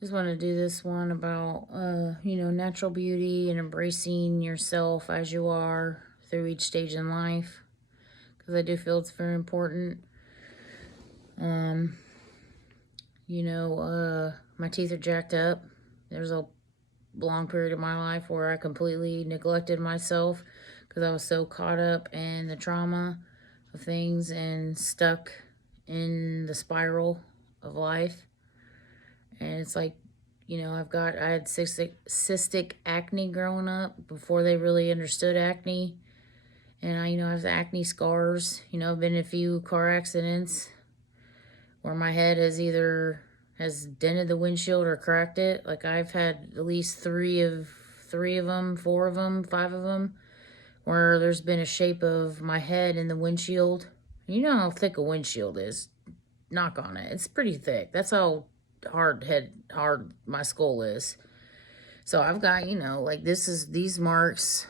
Just want to do this one about, natural beauty and embracing yourself as you are through each stage in life. Because I do feel it's very important. Um, my teeth are jacked up. There's a long period of my life where I completely neglected myself because I was so caught up in the trauma of things and stuck in the spiral of life. And it's like, I had cystic acne growing up before they really understood acne. And I have acne scars. I've been in a few car accidents where my head has dented the windshield or cracked it. Like I've had at least three of them, four of them, five of them, where there's been a shape of my head in the windshield. You know how thick a windshield is. Knock on it. It's pretty thick. That's how hard my skull is. So I've got, like these marks.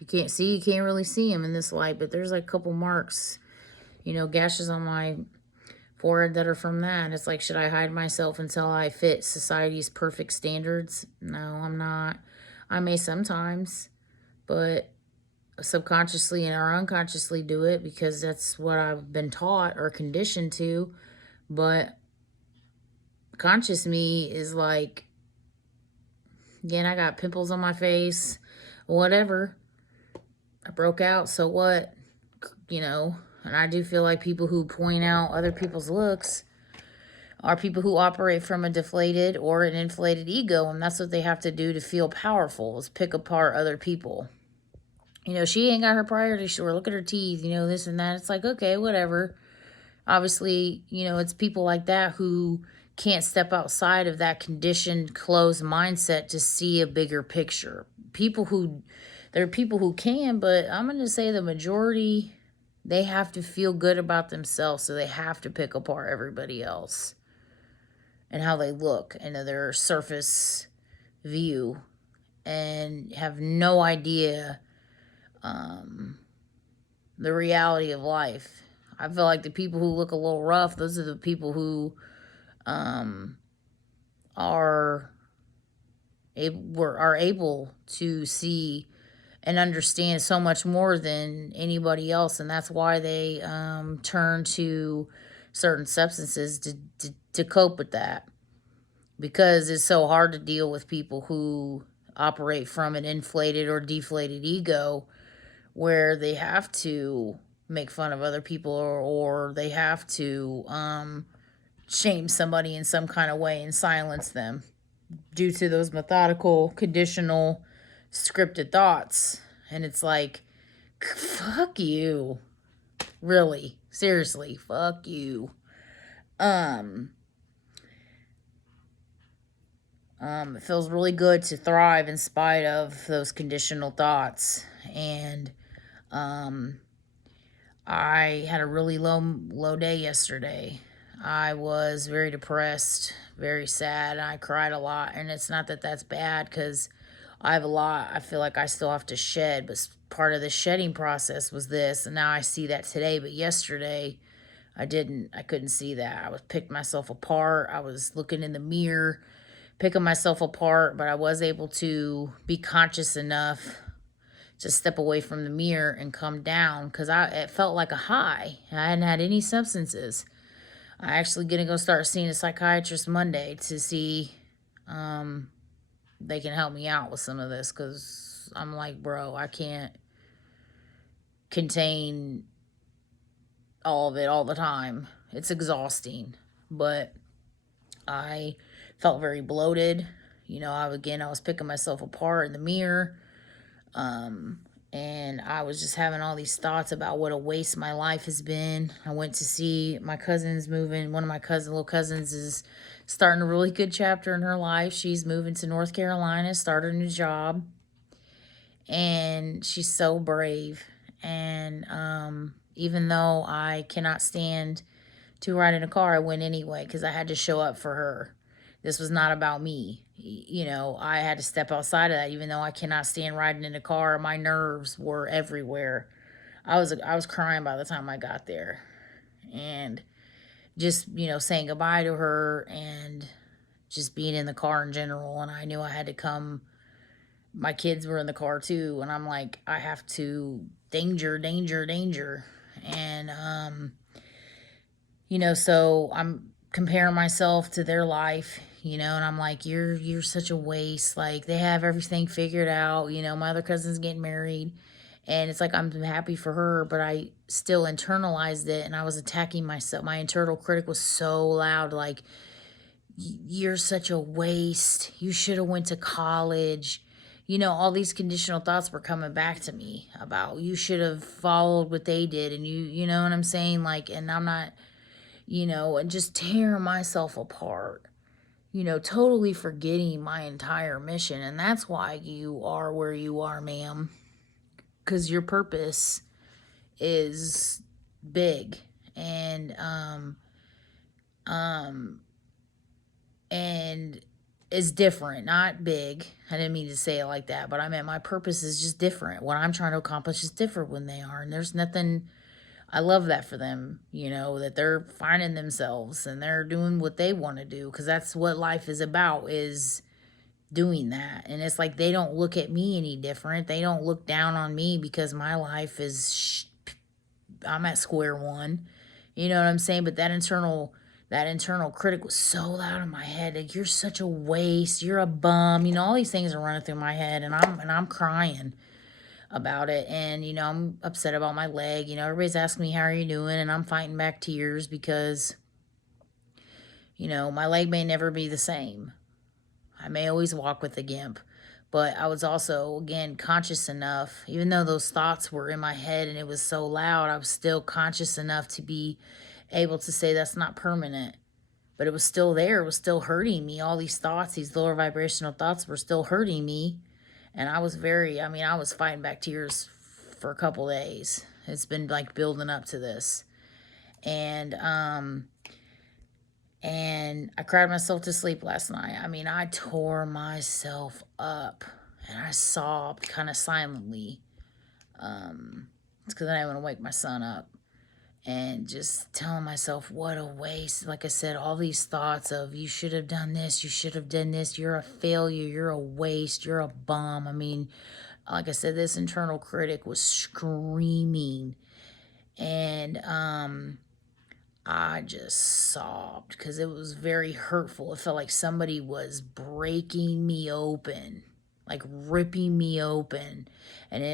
You can't really see them in this light, but there's like a couple marks, gashes on my forehead that are from that. And it's like, should I hide myself until I fit society's perfect standards? No, I'm not. I may sometimes, but subconsciously or unconsciously do it because that's what I've been taught or conditioned to. But conscious me is like, again, I got pimples on my face, whatever. I broke out, so what? And I do feel like people who point out other people's looks are people who operate from a deflated or an inflated ego, and that's what they have to do to feel powerful, is pick apart other people. She ain't got her priority sure. Look at her teeth, this and that. It's like, okay, whatever. Obviously, it's people like that who can't step outside of that conditioned, closed mindset to see a bigger picture. There are people who can, but I'm going to say the majority, they have to feel good about themselves, so they have to pick apart everybody else and how they look and their surface view and have no idea the reality of life. I feel like the people who look a little rough, those are the people who are able to see and understand so much more than anybody else, and that's why they turn to certain substances to cope with that, because it's so hard to deal with people who operate from an inflated or deflated ego where they have to make fun of other people, or they have to shame somebody in some kind of way and silence them due to those methodical, conditional, scripted thoughts. And it's like, fuck you. Really. Seriously, fuck you. It feels really good to thrive in spite of those conditional thoughts. And I had a really low day yesterday. I was very depressed, very sad. I cried a lot, and it's not that that's bad because I have a lot. I feel like I still have to shed, but part of the shedding process was this, and now I see that today. But yesterday, I didn't. I couldn't see that. I was picking myself apart. I was looking in the mirror, picking myself apart, but I was able to be conscious enough to step away from the mirror and come down because it felt like a high. I hadn't had any substances. I actually gonna go start seeing a psychiatrist Monday to see they can help me out with some of this, because I'm like, bro, I can't contain all of it all the time. It's exhausting. But I felt very bloated. I was picking myself apart in the mirror. And I was just having all these thoughts about what a waste my life has been. I went to see my cousin's moving. One of my little cousins is starting a really good chapter in her life. She's moving to North Carolina, started a new job, and she's so brave. And even though I cannot stand to ride in a car, I went anyway because I had to show up for her. This was not about me. I had to step outside of that, even though I cannot stand riding in a car. My nerves were everywhere. I was crying by the time I got there. And just, saying goodbye to her and just being in the car in general. And I knew I had to come. My kids were in the car too. And I'm like, I have to danger, danger, danger. And, so I'm comparing myself to their life, and I'm like, you're such a waste. Like, they have everything figured out. My other cousin's getting married, and it's like, I'm happy for her, but I still internalized it, and I was attacking myself. My internal critic was so loud, like, you're such a waste. You should have went to college. All these conditional thoughts were coming back to me about, you should have followed what they did, and you know what I'm saying? Like, and I'm not, and just tearing myself apart, totally forgetting my entire mission. And that's why you are where you are, ma'am, because your purpose is big. And is different, not big. I didn't mean to say it like that, but I meant my purpose is just different. What I'm trying to accomplish is different when they are. And there's nothing, I love that for them, that they're finding themselves and they're doing what they want to do, because that's what life is about, is doing that. And it's like, they don't look at me any different. They don't look down on me because my life is, I'm at square one. You know what I'm saying? But that internal critic was so loud in my head, like, you're such a waste, you're a bum, all these things are running through my head, and I'm crying about it. And I'm upset about my leg. Everybody's asking me, how are you doing? And I'm fighting back tears because my leg may never be the same. I may always walk with a gimp, but I was also, again, conscious enough, even though those thoughts were in my head and it was so loud, I was still conscious enough to be able to say that's not permanent. But it was still there. It was still hurting me. All these thoughts, these lower vibrational thoughts, were still hurting me. And I was I was fighting back tears for a couple days. It's been like building up to this. And I cried myself to sleep last night. I tore myself up and I sobbed kind of silently. It's because I didn't want to wake my son up. And just telling myself, what a waste. Like I said, all these thoughts of, you should have done this, you should have done this, you're a failure, you're a waste, you're a bum. Like I said, this internal critic was screaming. And I just sobbed because it was very hurtful. It felt like somebody was breaking me open, like ripping me open. And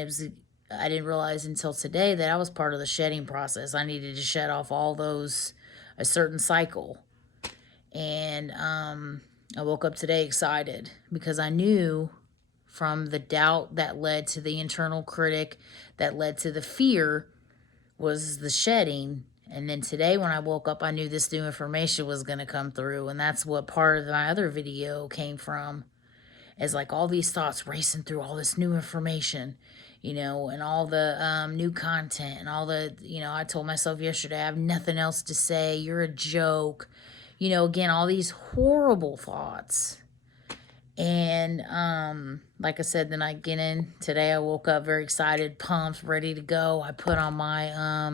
I didn't realize until today that I was part of the shedding process. I needed to shed off all those, a certain cycle. And I woke up today excited because I knew from the doubt that led to the internal critic, that led to the fear, was the shedding. And then today when I woke up, I knew this new information was going to come through. And that's what part of my other video came from, is like all these thoughts racing through all this new information, and all the new content and all the, I told myself yesterday, I have nothing else to say. You're a joke. Again, all these horrible thoughts. And like I said, then I get in today. I woke up very excited, pumped, ready to go. I put on my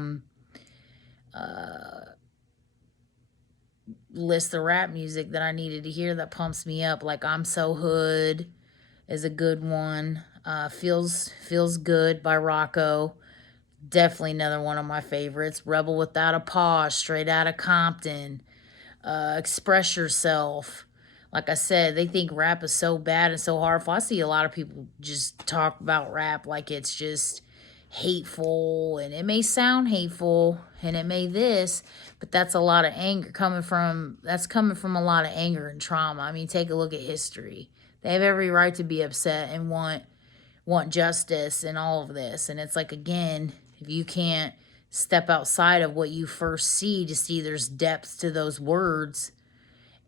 list of rap music that I needed to hear that pumps me up. Like, I'm So Hood is a good one. Feels Good by Rocco. Definitely another one of my favorites. Rebel Without a Pause, straight out of Compton. Express Yourself. Like I said, they think rap is so bad and so harmful. I see a lot of people just talk about rap like it's just hateful, and it may sound hateful and it may this, but that's a lot of anger coming from a lot of anger and trauma. Take a look at history. They have every right to be upset and want justice and all of this. And it's like, again, if you can't step outside of what you first see to see there's depth to those words,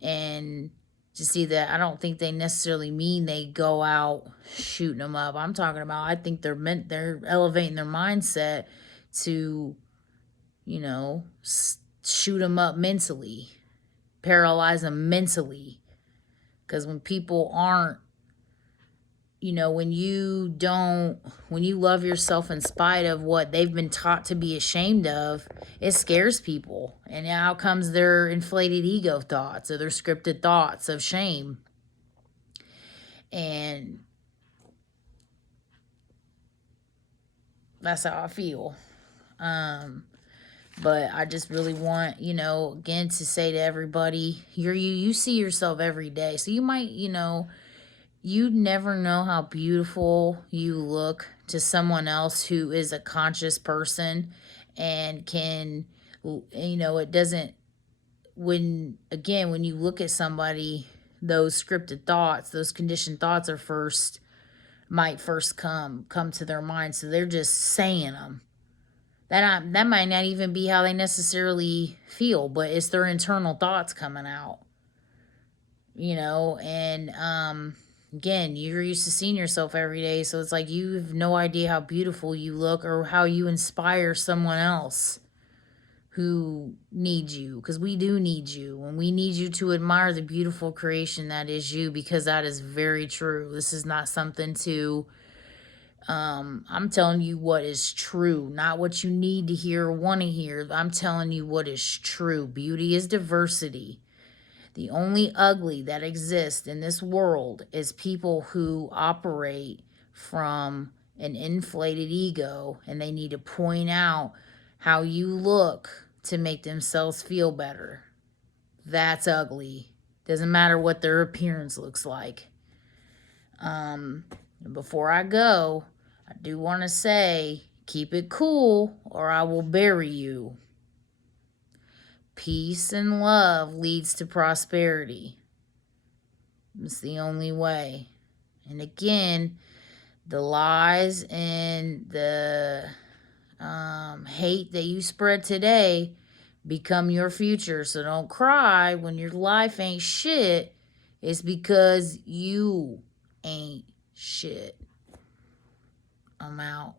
and to see that, I don't think they necessarily mean they go out shooting them up. I'm talking about, I think they're elevating their mindset to, shoot them up mentally, paralyze them mentally. Because when people aren't you know, when you love yourself in spite of what they've been taught to be ashamed of, it scares people. And out comes their inflated ego thoughts or their scripted thoughts of shame. And that's how I feel. But I just really want, you know, again, to say to everybody, you see yourself every day. So you might, you know, you never know how beautiful you look to someone else who is a conscious person and can, you know, it doesn't, when you look at somebody, those scripted thoughts, those conditioned thoughts might first come to their mind. So they're just saying them. That might not even be how they necessarily feel, but it's their internal thoughts coming out. You know, and again, you're used to seeing yourself every day, so it's like you have no idea how beautiful you look or how you inspire someone else who needs you, because we do need you, and we need you to admire the beautiful creation that is you, because that is very true. This is not something to I'm telling you what is true, not what you need to hear or want to hear. I'm telling you what is true. Beauty is diversity. The only ugly that exists in this world is people who operate from an inflated ego, and they need to point out how you look to make themselves feel better. That's ugly. Doesn't matter what their appearance looks like. Before I go, I do want to say, keep it cool or I will bury you. Peace and love leads to prosperity. It's the only way. And again, the lies and the hate that you spread today become your future. So don't cry when your life ain't shit. It's because you ain't shit. I'm out.